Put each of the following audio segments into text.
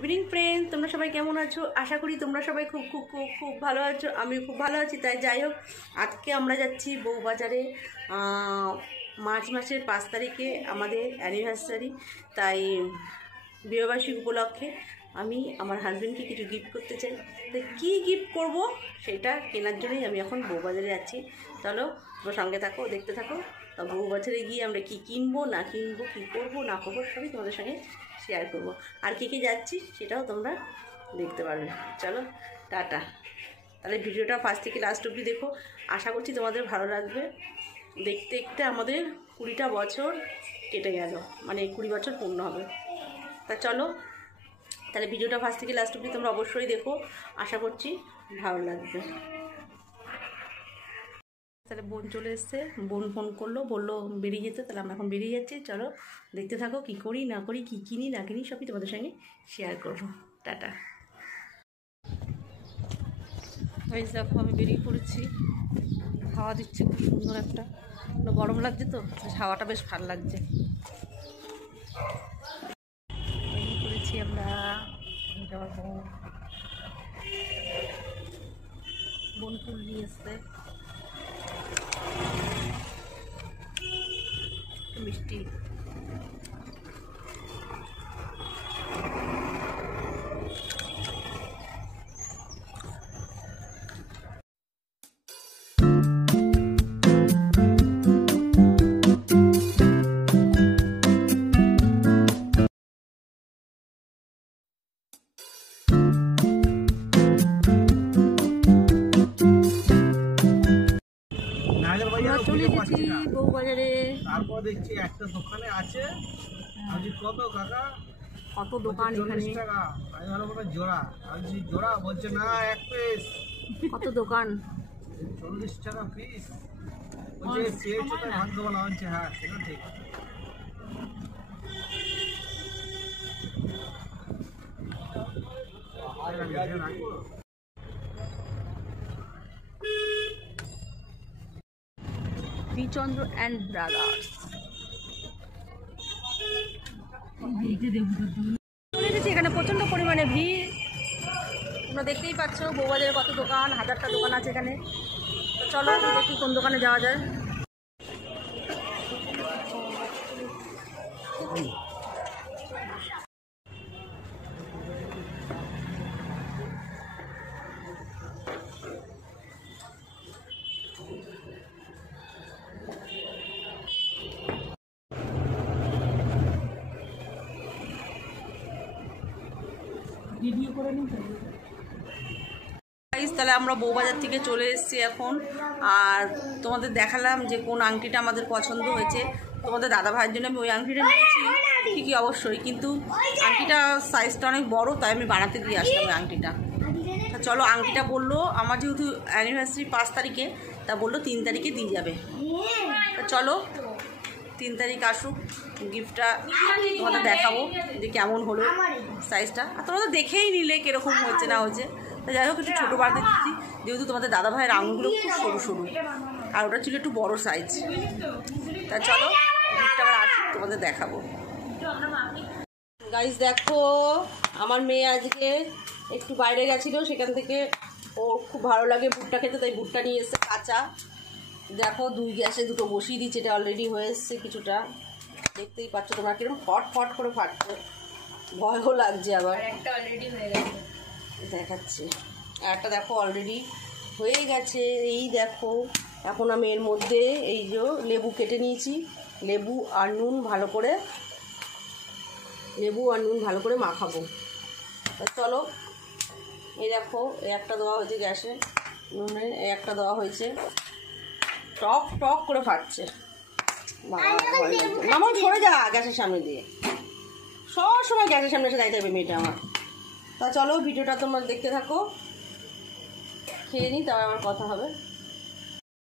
Evening friend, তোমরা সবাই কেমন আছো? আশা করি তোমরা সবাই খুব খুব খুব খুব ভালো আছো। আমি খুব ভালো আছি। তাই যাই হোক, আজকে আমরা যাচ্ছি বউবাজারে। মার্চ মাসের 5 তারিখে আমাদের অ্যানিভার্সারি। তাই বিবাহবার্ষিকী উপলক্ষে আমি আমার হাজব্যান্ডকে কিছু গিফট করতে চাই। তাই কী গিফট করব সেটা কেনার জন্যই আমি এখন বউবাজারে যাচ্ছি। চলো তোমরা সঙ্গে থাকো, দেখতে থাকো। তা বউবাজারে গিয়ে আমরা কী কিনবো না কিনবো, কী করবো না করবো সবই তোমাদের সঙ্গে শেয়ার করব। আর কে যাচ্ছি সেটাও তোমরা দেখতে পারবে। চলো টাটা। তাহলে ভিডিওটা ফার্স্ট থেকে লাস্ট অবধি দেখো, আশা করছি তোমাদের ভালো লাগবে। দেখতে দেখতে আমাদের 20টা বছর কেটে গেল, মানে 20 বছর পূর্ণ হবে। তা চলো তাহলে ভিডিওটা ফার্স্ট থেকে লাস্ট অবধি তোমরা অবশ্যই দেখো, আশা করছি ভালো লাগবে। তাহলে বোন চলে এসছে, বোন ফোন করলো, বললো বেরিয়ে যেতে। তাহলে আমরা এখন বেরিয়ে যাচ্ছি। চলো দেখতে থাকো, কী করি না করি, কী কিনি না কিনি সবই তোমাদের সঙ্গে শেয়ার করবো। টাটা। এই দেখো আমি বেরিয়ে পড়েছি, হাওয়া দিচ্ছে খুব সুন্দর একটা, গরম লাগছে তো হাওয়াটা বেশ ভালো লাগছে। বেরিয়ে পড়েছি আমরা। বোন ফুল নিয়ে এসছে, মিষ্টি। চলে গেছি বউবাজারে। তারপর দেখছি একটা দোকানে আছে, কত কাকা, কত দোকান এখানে, জোড়া। আমি জোড়া বলছে না, এক পিস। কত দোকান, 40 টাকা পিস। বলছে ভাগ্য বলা হচ্ছে। হ্যাঁ সেটা ঠিক। চন্দ্র অ্যান্ড ব্রাদার্স। এখানে প্রচন্ড পরিমাণে ভিড়, তোমরা দেখতেই পাচ্ছ। বউবাজারে কত দোকান, হাজারটা দোকান আছে এখানে। তো চলো দেখি কোন দোকানে যাওয়া যায়। ভিডিও করে নিন। তাহলে আমরা বউবাজার থেকে চলে এসেছি এখন। আর তোমাদের দেখালাম যে কোন আংটিটা আমাদের পছন্দ হয়েছে। তোমাদের দাদা ভাইয়ের জন্য আমি ওই আংটিটা নিয়েছি ঠিকই অবশ্যই, কিন্তু আংটিটা সাইজটা অনেক বড়, তাই আমি বানাতে দিয়ে আসলাম ওই আংটিটা। চলো আংটিটা বললো আমার যেহেতু অ্যানিভার্সারি 5 তারিখে, তা বললো 3 তারিখে দিয়ে যাবে। তা চলো 3 তারিখ আসুক, গিফটটা তোমাদের দেখাবো যে কেমন হলো সাইজটা। আর তোমরা তো দেখেই নিলে কীরকম হয়েছে না হয়েছে। তা যাই হোক একটু ছোটো বাড়তে দিচ্ছি, যেহেতু তোমাদের দাদা ভাইয়ের আঙুলগুলো খুব সরু সরু, আর ওটা ছিল একটু বড় সাইজ। তা চলো গিফটটা আবার আসুক, তোমাদের দেখাবো। গাইস দেখো, আমার মেয়ে আজকে একটু বাইরে গেছিলো, সেখান থেকে ও খুব ভালো লাগে ভুট্টা খেতে, তাই ভুট্টা নিয়ে এসছে কাঁচা। দেখো 2 গ্যাসে 2টো বসিয়ে দিচ্ছে, এটা অলরেডি হয়ে এসছে কিছুটা। দেখতেই পাচ্ছ তোমরা কিরকম ফট ফট করে ফাটছে, ভয়ও লাগছে। আবার একটা অলরেডি হয়ে গেছে, দেখাচ্ছি। আর একটা দেখো অলরেডি হয়ে গেছে। এই দেখো এখন আমি এর মধ্যে এই যে লেবু কেটে নিয়েছি, লেবু আর নুন ভালো করে মাখাবো। চলো এই দেখো, এই একটা দেওয়া হয়েছে গ্যাসে, নুনে এই একটা দেওয়া হয়েছে, টক টক করে ফাটছে। মামা সরে যা গ্যাসের সামনে দিয়ে, সব সময় গ্যাসের সামনে এসে দাঁড়িয়ে থাকবে মেয়েটা আমার। তা চলো ভিডিওটা তোমরা দেখতে থাকো, খেয়ে নিই তারপর আমার কথা হবে।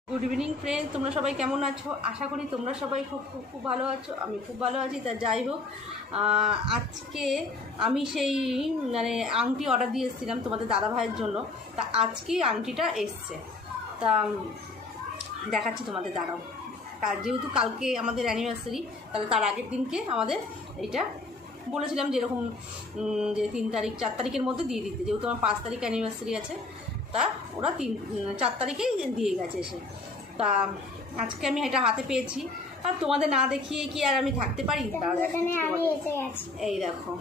গুড ইভিনিং ফ্রেন্ড, তোমরা সবাই কেমন আছো? আশা করি তোমরা সবাই খুব খুব খুব ভালো আছো। আমি খুব ভালো আছি। তা যাই হোক, আজকে আমি সেই মানে আংটি অর্ডার দিয়ে এসেছিলাম তোমাদের দাদা ভাইয়ের জন্য। তা আজকেই আংটিটা এসছে, তা দেখাচ্ছি তোমাদের। দাঁড়াও, যেহেতু কালকে আমাদের অ্যানিভার্সারি, তাহলে তার আগের দিনকে আমাদের এইটা বলেছিলাম যেরকম যে 3 তারিখ 4 তারিখের মধ্যে দিয়ে দিতে, যেহেতু আমার 5 তারিখ অ্যানিভার্সারি আছে, তা ওরা 4 তারিখেই দিয়ে গেছে এসে। তা আজকে আমি এটা হাতে পেয়েছি, আর তোমাদের না দেখিয়ে কি আর আমি থাকতে পারি? এই দেখো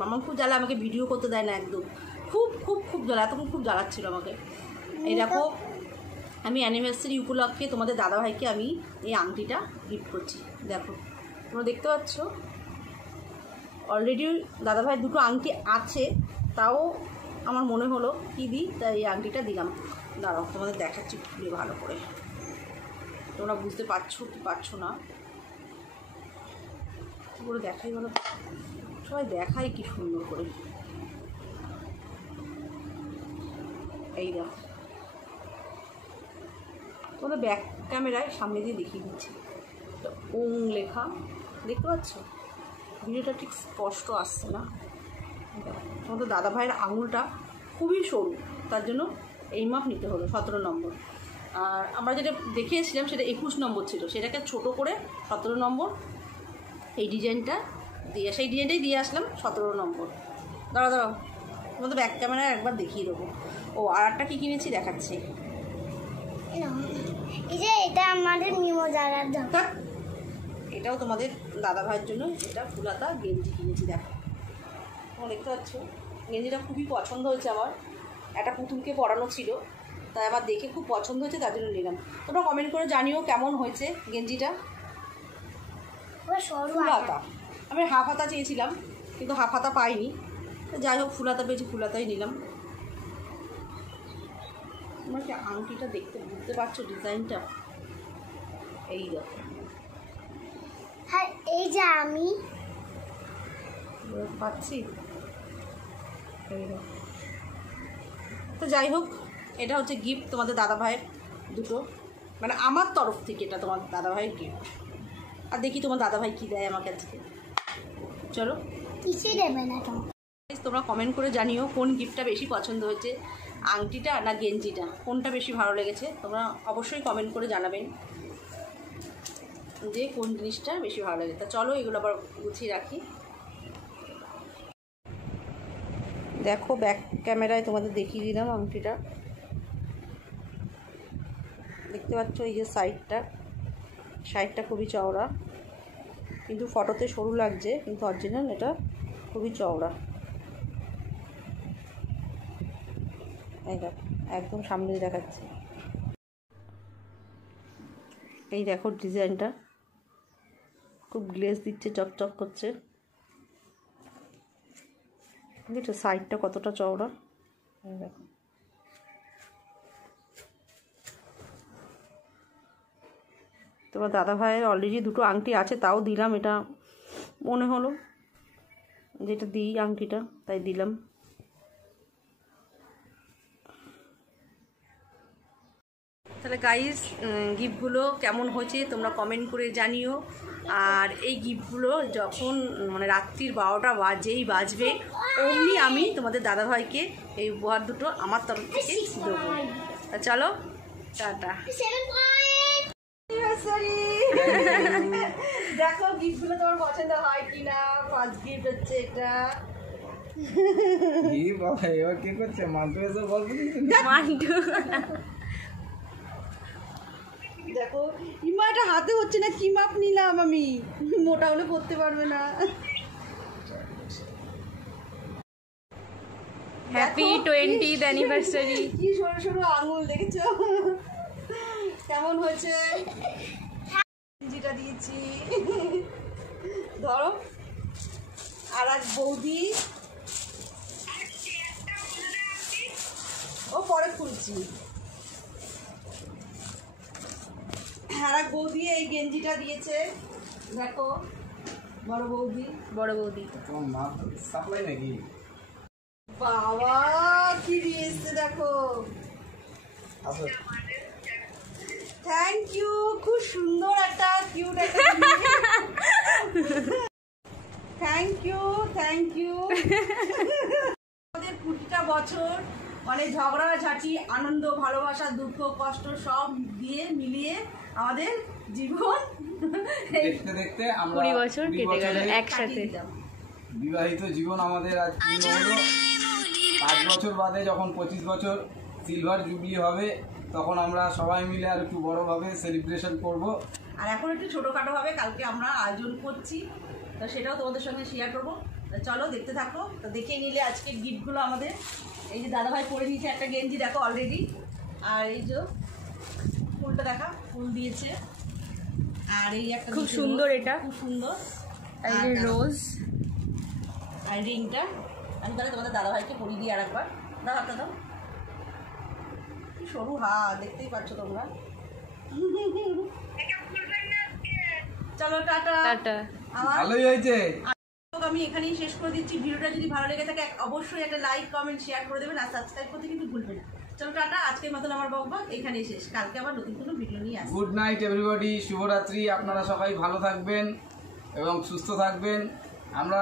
মামা খুব জ্বালা, আমাকে ভিডিও করতে দেয় না একদম, খুব খুব খুব জ্বালা, এতক্ষণ খুব জ্বালাচ্ছিল আমাকে। এই দেখো আমি অ্যানিভার্সারি উপলক্ষে তোমাদের দাদাভাইকে আমি এই আংটিটা গিফট করছি। দেখো তোমরা দেখতে পাচ্ছ, অলরেডি দাদাভাই 2টো আংটি আছে, তাও আমার মনে হলো কী দিই, তাই এই আংটিটা দিলাম। দাঁড়াও তোমাদের দেখাচ্ছি খুবই ভালো করে, তোমরা বুঝতে পারছো কি পারছো না, কী করে দেখাই বলো, সবাই দেখাই কি সুন্দর করে। এই দেখো তোমরা ব্যাক ক্যামেরায় সামনে দিয়ে দেখিয়ে দিচ্ছি, ওং লেখা দেখতে পাচ্ছ, ভিডিওটা ঠিক স্পষ্ট আসছে না। তোমাদের দাদাভাইয়ের আঙুলটা খুবই সরু, তার জন্য এই মাপ নিতে হলো 17 নম্বর। আর আমরা যেটা দেখিয়েছিলাম সেটা 21 নম্বর ছিল, সেটাকে ছোট করে 17 নম্বর এই ডিজাইনটা দিয়ে, সেই ডিজাইনটাই দিয়ে আসলাম 17 নম্বর। দাঁড়াও তোমাদের ব্যাক ক্যামেরায় একবার দেখিয়ে দেবো। ও আর একটা কী কিনেছি দেখাচ্ছি, এটা আমাদের এটাও তোমাদের দাদাভাইয়ের জন্য, এটা ফুলাতা গেঞ্জি কিনেছি। দেখো তোমরা দেখতে পাচ্ছ, গেঞ্জিটা খুবই পছন্দ হয়েছে আমার, একটা পুতুলকে পরানো ছিল, তাই আমার দেখে খুব পছন্দ হয়েছে, তার জন্য নিলাম। তোমরা কমেন্ট করে জানিও কেমন হয়েছে গেঞ্জিটা। ফুলাতা, আমি হাফ হাতা চেয়েছিলাম কিন্তু হাফ হাতা পাইনি, যাই হোক ফুলাতা পেয়েছি, ফুলাতাই নিলাম। তোমরা কি আংটিটা দেখতে বুঝতে পারছো ডিজাইনটা? এই দেখো, হ্যাঁ এই যে আমি পাচ্ছি। তো যাই হোক, এটা হচ্ছে গিফট তোমাদের দাদাভাইয়ের 2টো, মানে আমার তরফ থেকে এটা তোমার দাদাভাইয়ের গিফট। আর দেখি তোমার দাদাভাই কী দেয় আমাকে আজকে। চলো, কিছুই দেবে না তোমরা কমেন্ট করে জানিও কোন গিফটটা বেশি পছন্দ হয়েছে, আংটিটা না গেঞ্জিটা, কোনটা বেশি ভালো লেগেছে। তোমরা অবশ্যই কমেন্ট করে জানাবেন যে কোন জিনিসটা বেশি ভালো লেগেছে। তা চলো এগুলো আবার গুছিয়ে রাখি। দেখো ব্যাক ক্যামেরায় তোমাদের দেখিয়ে দিলাম আংটিটা, দেখতে পাচ্ছ এই যে সাইডটা খুবই চওড়া, কিন্তু ফটোতে সরু লাগছে, কিন্তু অরিজিনাল এটা খুবই চওড়া। এই দেখো একদম সামনে দেখাচ্ছি, এই দেখো ডিজাইনটা খুব গ্লেজ দিচ্ছে, চকচক করছে। দেখছো সাইডটা কতটা চওড়া, দেখো। তোমার দাদাভাইয়ের অলরেডি 2টো আংটি আছে, তাও দিলাম, এটা মনে হলো যেটা দিই আংটিটা, তাই দিলাম। তাহলে গাইস গিফটগুলো কেমন হয়েছে তোমরা কমেন্ট করে জানিও। আর এই গিফটগুলো যখন মানে রাত্রির 12টা বাজবে অমনি আমি তোমাদের দাদাভাইকে এই উপহার 2টো আমার তরফ থেকে দেবো। তা চলো টাটা। দেখো গিফটগুলো তোমার পছন্দ হয় কিনা। ফার্স্ট গিফট হচ্ছে এটা। কি বাবা এবার কি করছে মান্টু এসে গল্প দিচ্ছে মান্টু দেখো ইমা এটা হাতে হচ্ছে না, কি মাপ নিলাম আমি, মোটা হলে পড়তে পারবে না। Happy 20th anniversary. কি সরু সরু আঙুল দেখেছো কেমন হয়েছে? যেটা দিয়েছি ধরো, আর এক বৌদি ও পরে খুলছি, আর এক বৌদি এই গেঞ্জিটা দিয়েছে, দেখো বড় বৌদি। তোমার মা সাপ্লাই নাকি? বাবা কি দিয়েছে দেখো, থ্যাংক ইউ, খুব সুন্দর একটা কিউট একটা থ্যাংক ইউ আমাদের প্রতিটা বছর মানে ঝগড়াঝাঁটি, আনন্দ, ভালোবাসা, দুঃখ, কষ্ট সব দিয়ে মিলিয়ে আমাদের জীবন দেখতে দেখতে আমরা 20 বছর 20 কেটে গেল বছরে একসাথে। বিবাহিত জীবন আমাদের আজ পূর্ণ হলো। 5 বছর বাদে যখন 25 বছর সিলভার জুবলি হবে তখন আমরা সবাই মিলে আর একটু বড়ভাবে সেলিব্রেশন করব। আর এখন একটু ছোটোখাটোভাবে কালকে আমরা আয়োজন করছি, তো সেটাও তোমাদের সঙ্গে শেয়ার করবো। তো চলো দেখতে থাকো। তো দেখে নিলে আজকে গিফটগুলো আমাদের, এই যে দাদাভাই পরে নিয়েছে একটা গেঞ্জি দেখো অলরেডি, আর এই যে ফুলটা দেখা, ফুল দিয়েছে, আর এই একটা খুব দিয়েছে সুন্দর রোজ, এটা। খুব সুন্দর, আর আর এই রোজ। আর রিংটা আমি তাহলে তোমাদের দাদাভাইকে পরিয়ে দিই আর একবার। দাও হাতটা দাও, কি সরু হাত, দেখতেই পাচ্ছ তোমরা। চলো টাটা। টাটা। আমার ভালোই হয়েছে। আমি এখানেই শেষ করে দিচ্ছি। ভিডিওটা যদি ভালো লেগে থাকে অবশ্যই একটা লাইক কমেন্ট শেয়ার করে দেবেন, আর সাবস্ক্রাইব করতে কিন্তু ভুলবেন না। চলো টাটা, আজকের মতন আমার বকবক এখানেই শেষ। কালকে আবার নতুন কোনো ভিডিও নিয়ে আসবো। গুড নাইট এভরিবডি, শুভরাত্রি। আপনারা সবাই ভালো থাকবেন এবং সুস্থ থাকবেন। আমরা